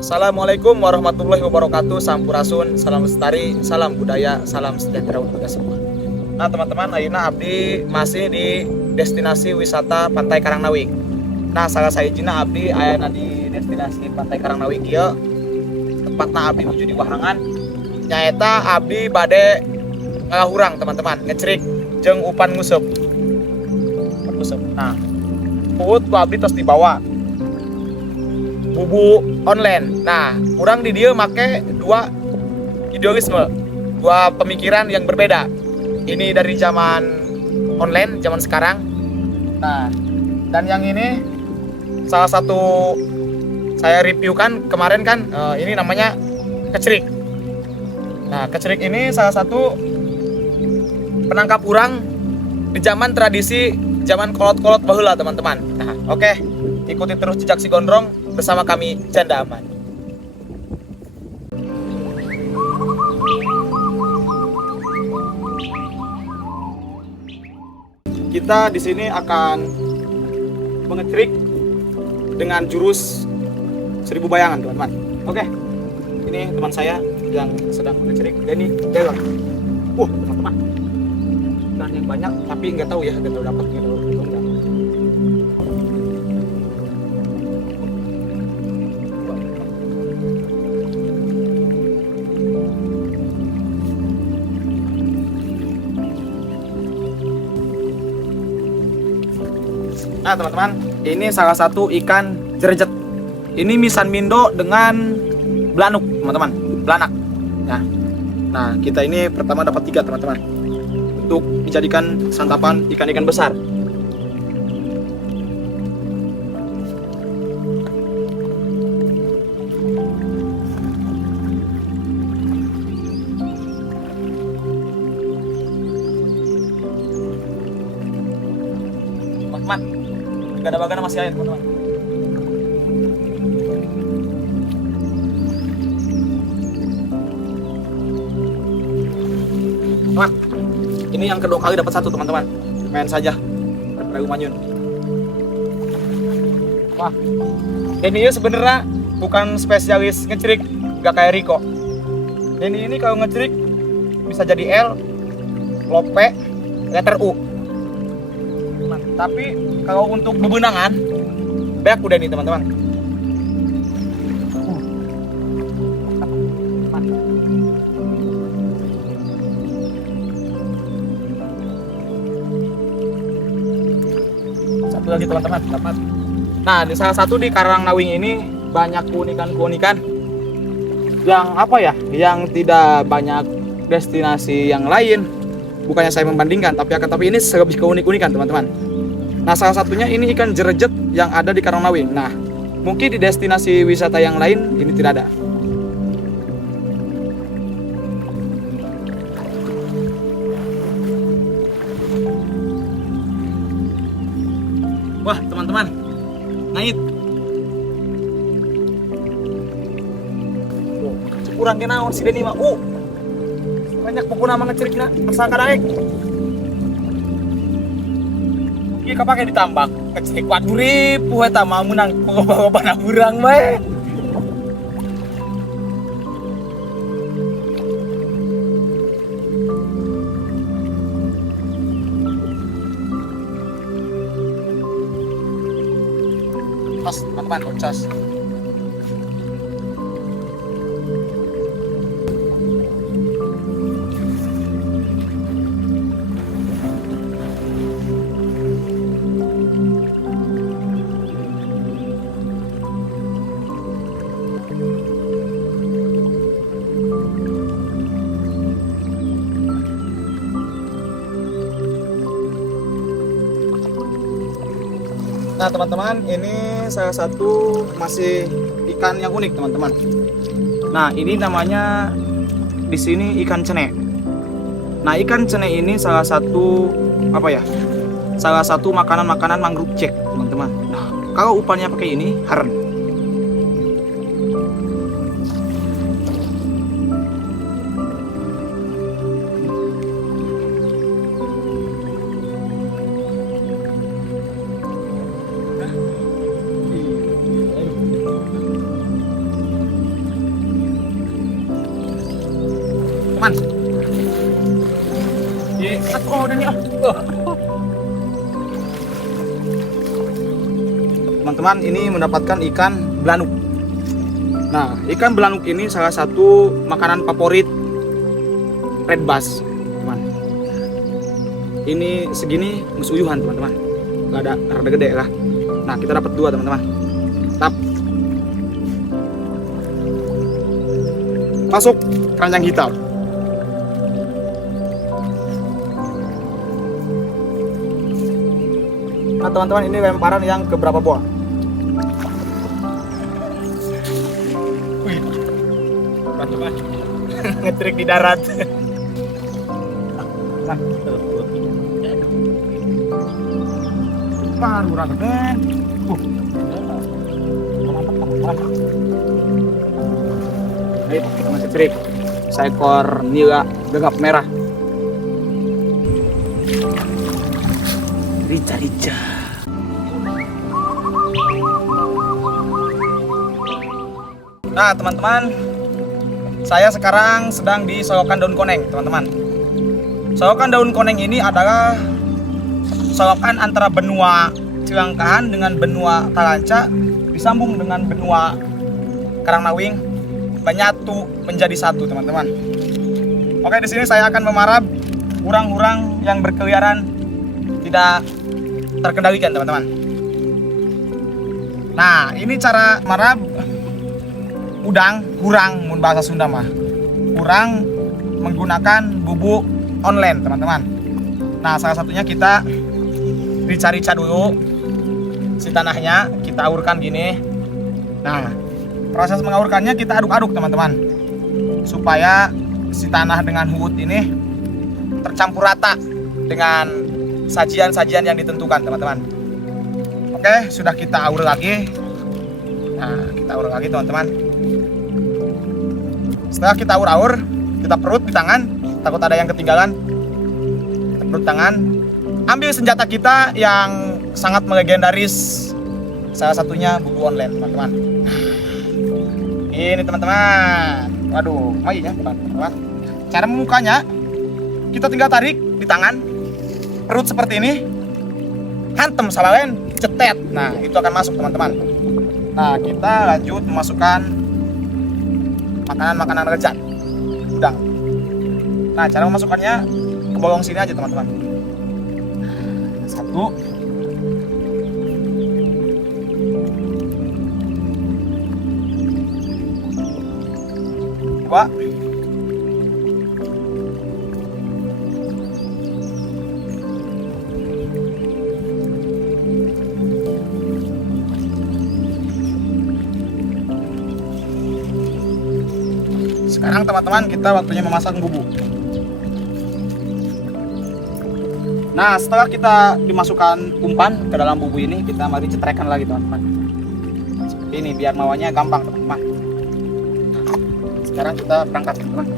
Assalamualaikum warahmatullahi wabarakatuh. Sampurasun, salam lestari, salam budaya, salam sejahtera untuk kita semua. Nah teman-teman, ayeuna abdi masih di destinasi wisata Pantai Karangnawing. Nah salah saya Cina abdi ayeuna di destinasi Pantai Karangnawing kieu. Tepatna abdi menuju di Wahangan. Nyaeta abdi bade ngahurang teman-teman, ngecerik jeung upan nguseup. Nah, puut ku abdi tos dibawa bubu online. Nah, kurang di dia make dua idealisme, dua pemikiran yang berbeda. Ini dari zaman online, zaman sekarang. Nah, dan yang ini salah satu saya review kan kemarin kan, ini namanya kecerik. Nah, kecerik ini salah satu penangkap urang di zaman tradisi, zaman kolot-kolot baheula teman-teman. Nah, oke. Ikuti terus jejak si Gondrong bersama kami Canda Aman. Kita di sini akan mengecerik dengan jurus 1000 bayangan, teman-teman. Oke. Ini teman saya yang sedang mengecerik, Denny Delon. Teman-teman. Ikan yang banyak, tapi nggak tahu ya, nggak tahu dapat gitu enggak. Nah teman-teman, ini salah satu ikan jerejet. Ini misan mindo dengan belanuk teman-teman, belanak. Nah kita ini pertama dapat 3 teman-teman, untuk dijadikan santapan ikan-ikan besar. Teman-teman, gak ada bagana masih air teman-teman. Teman, ini yang kedua kali dapat 1 teman-teman. Main saja Ragu Manyun. Wah, Denny ini sebenarnya bukan spesialis ngecerik, gak kayak Riko. Denny ini kalau ngecerik bisa jadi L, lope, letter U. Tapi kalau untuk bebenangan, banyak udah nih teman-teman. Satu lagi teman-teman, dapat. Nah, di salah satu di Karangnawing ini banyak keunikan-keunikan yang apa ya? Yang tidak banyak destinasi yang lain. Bukannya saya membandingkan, tapi ini lebih keunik-unikan teman-teman. Nah, salah satunya ini ikan jerejet yang ada di Karangnawing. Nah, mungkin di destinasi wisata yang lain ini tidak ada. Wah, teman-teman, naik. Kurang kenaon si Denny mah. Banyak pokoknya nama ngecerikna asal kadaek. Ieu kapake ditambak kecerik 4.000 eta mah menang bawa-bawa urang bae. Tos, teman-teman, tos. Nah teman-teman, ini salah satu masih ikan yang unik teman-teman. Nah ini namanya di sini ikan cene. Nah ikan cene ini salah satu apa ya? Salah satu makanan-makanan mangrove jack teman-teman. Nah kalau umpannya pakai ini haren. teman-teman. Oh, udah nih. Teman-teman, ini mendapatkan ikan belanuk. Nah, ikan belanuk ini salah satu makanan favorit red bass, teman. Ini segini mesuyuhan, teman-teman. Gak ada, rada gede lah. Nah, kita dapat 2, teman-teman. Tap. Masuk keranjang hitam. Nah, teman-teman, ini lemparan yang keberapa buah? Wih, teman-teman, ngetrik di darat. Nah, baru rakyat. Baik, kita masih trik. Seekor nila gagap merah. Rica. Nah, teman-teman, saya sekarang sedang di Solokan Daun Koneng, teman-teman. Solokan Daun Koneng ini adalah solokan antara benua Cilangkahan dengan benua Talanca, disambung dengan benua Karangnawing, menyatu menjadi satu, teman-teman. Oke, di sini saya akan memarab urang-urang yang berkeliaran tidak terkendalikan, teman-teman. Nah, ini cara marab udang, hurang, mun bahasa Sunda mah. Hurang menggunakan bubuk online, teman-teman. Nah, salah satunya kita rica-rica dulu si tanahnya, kita aurkan gini. Nah, proses mengaurkannya kita aduk-aduk, teman-teman, supaya si tanah dengan huut ini tercampur rata dengan sajian-sajian yang ditentukan, teman-teman. Oke, sudah kita aur lagi. Nah, kita aur lagi, teman-teman. Setelah kita aur-aur, kita perut di tangan, takut ada yang ketinggalan. Kita perut tangan, ambil senjata kita yang sangat melegendaris, salah satunya bubu online, teman-teman. Ini, teman-teman. Waduh, ya, teman-teman. Cara memukanya, kita tinggal tarik di tangan, perut seperti ini, hantem salalen, cetet. Nah, itu akan masuk, teman-teman. Nah, kita lanjut memasukkan makanan-makanan lezat, udang. Nah, cara memasukkannya ke bolong sini aja, teman-teman. 1, 2, 3. Sekarang, teman-teman, kita waktunya memasang bubuk. Nah, setelah kita dimasukkan umpan ke dalam bumbu ini, kita mari cetrekan lagi, teman-teman. Seperti ini, biar mawanya gampang, teman-teman. Sekarang kita berangkat, teman-teman.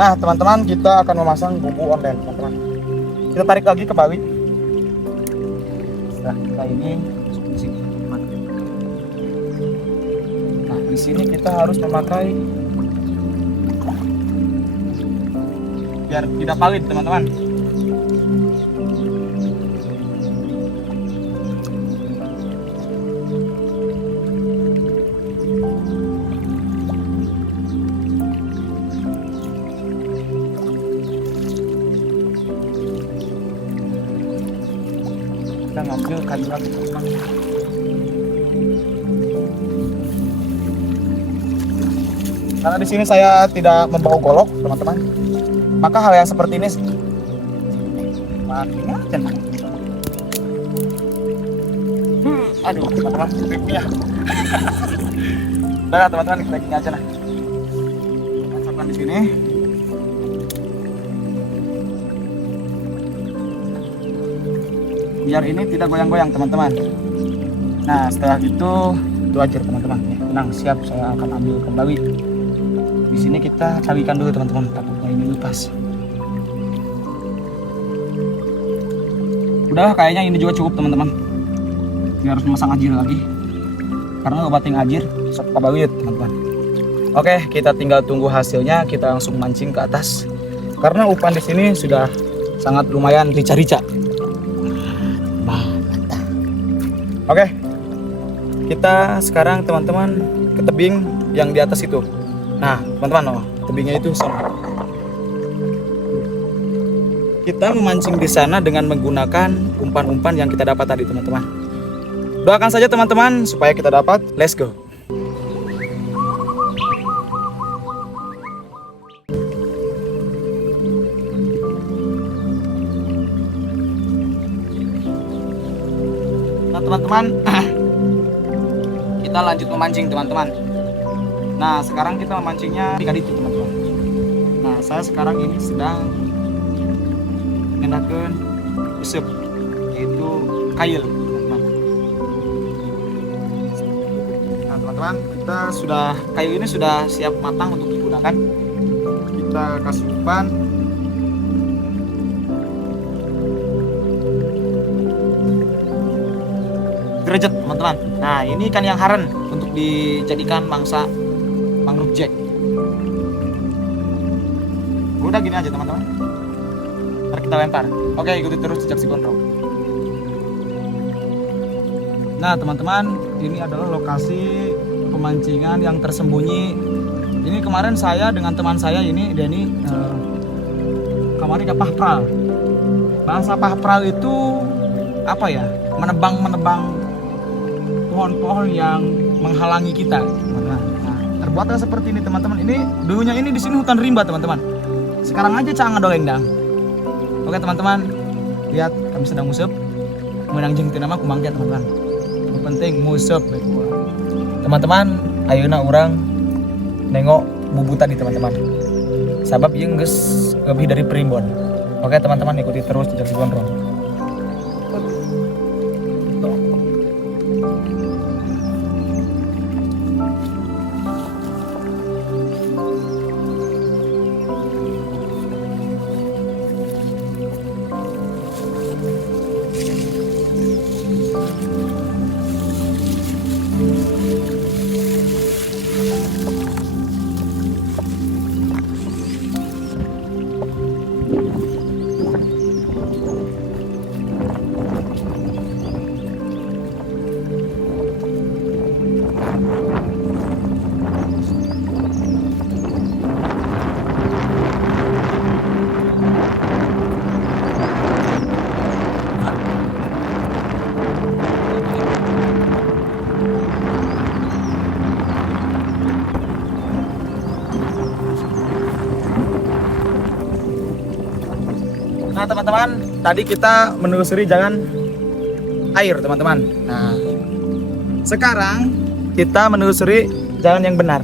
Nah, teman-teman, kita akan memasang bumbu online, teman-teman. Kita tarik lagi ke bawah. Nah, kita ini masuk di sini, teman-teman. Nah, di sini kita harus memakai biar tidak palit, teman-teman. Kita ngambil kayu lagi, teman-teman. Karena di sini saya tidak membawa golok, teman-teman, maka hal yang seperti ini makin aja. Aduh, teman-teman, triknya. Udah, teman-teman, kita gini aja nah. Masukkan di sini. Biar ini tidak goyang-goyang, teman-teman. Nah, setelah itu aja, teman-teman. Tenang, siap, saya akan ambil kembali. Di sini kita carikan dulu teman-teman, takutnya ini lepas. Udah, kayaknya ini juga cukup teman-teman. Ini harus memasang ajir lagi, karena obatin ajir sok kabawit teman-teman. Oke, kita tinggal tunggu hasilnya. Kita langsung mancing ke atas, karena umpan di sini sudah sangat lumayan rica-rica. Oke, kita sekarang teman-teman ke tebing yang di atas itu. Nah teman-teman, tebingnya itu sana. Kita memancing di sana dengan menggunakan umpan-umpan yang kita dapat tadi teman-teman. Doakan saja teman-teman supaya kita dapat. Let's go. Nah teman-teman, kita lanjut memancing teman-teman. Nah sekarang kita memancingnya di kali itu teman-teman. Nah saya sekarang ini sedang mengenakan usep, yaitu kail teman-teman. Nah teman-teman, kita sudah, kail ini sudah siap matang untuk digunakan. Kita kasih umpan. Derajat teman-teman. Nah ini ikan yang haren untuk dijadikan mangsa mangrove jack. Udah gini aja teman-teman, ntar kita lempar. Oke, ikuti terus jejak si gondrong. Nah teman-teman, ini adalah lokasi pemancingan yang tersembunyi. Ini kemarin saya dengan teman saya ini Denny kemarin ke pahpral. Bahasa pahpral itu apa ya, menebang pohon-pohon yang menghalangi kita. Nah, terbuatlah seperti ini teman-teman. Ini dulunya ini di sini hutan rimba teman-teman. Sekarang aja canggah dolendang. Oke teman-teman, lihat kami sedang musep. Menang jeung teu nama kumangke teman-teman. Yang penting musep. Teman-teman, ayeuna urang nengok bubu tadi teman-teman. Sabab ieu geus lebih dari primbon. Oke teman-teman, ikuti terus jejak si gondrong. Nah teman-teman, tadi kita menelusuri jalan air teman-teman. Nah sekarang kita menelusuri jalan yang benar.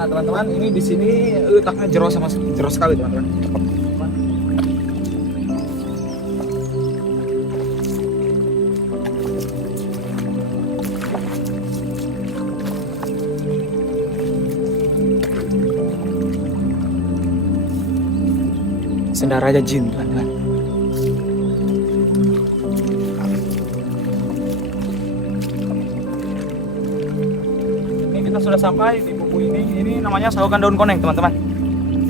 Nah teman-teman, ini di sini letaknya jeros sekali teman-teman. Sendal Raja Jin teman-teman. Ini kita sudah sampai di buku ini. Ini namanya sahukan daun koneng teman-teman.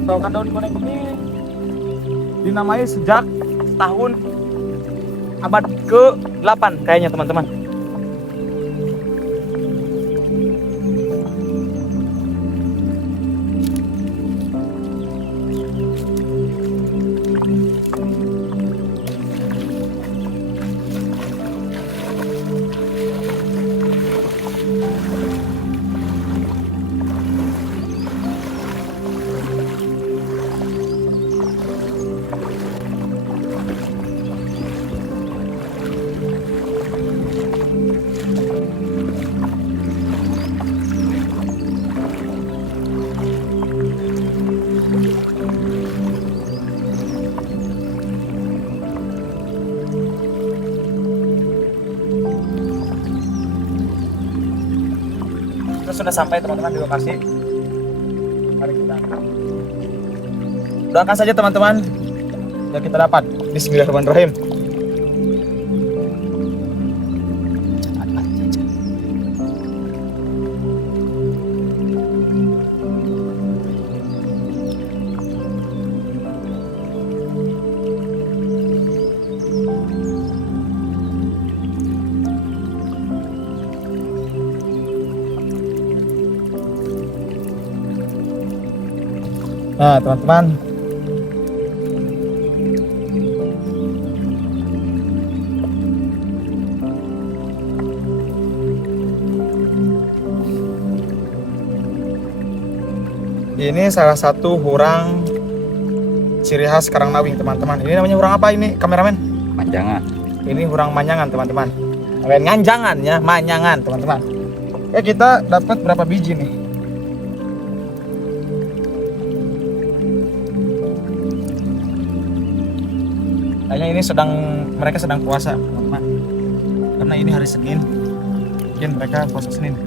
Sahukan daun koneng ini dinamai sejak tahun abad ke-8 kayaknya teman-teman. Kita sudah sampai teman-teman di lokasi. Mari kita doakan saja teman-teman yang kita dapat. Bismillahirrahmanirrahim. Nah, teman-teman, ini salah satu hurang ciri khas Karangnawing, teman-teman. Ini namanya hurang apa ini, kameramen? Manjangan. Ini hurang manyangan, teman-teman. Lain nganjangan ya, manyangan, teman-teman. Ya, kita dapat berapa biji nih? Kayaknya ini mereka sedang puasa, teman-teman. Karena ini hari Senin. Mungkin mereka puasa Senin.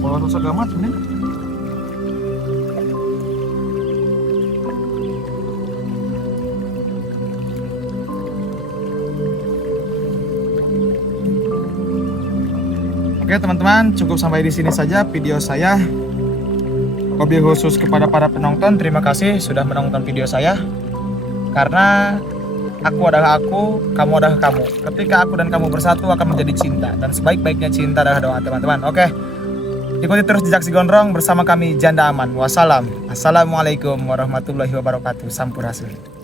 Pola rusak amat ini. Oke teman-teman, cukup sampai di sini saja video saya. Wabil khusus kepada para penonton, terima kasih sudah menonton video saya. Karena aku adalah aku, kamu adalah kamu. Ketika aku dan kamu bersatu akan menjadi cinta. Dan sebaik-baiknya cinta adalah doa, teman-teman. Oke, ikuti terus jejak si gondrong bersama kami Janda Aman. Wassalam. Assalamualaikum warahmatullahi wabarakatuh. Sampurasun.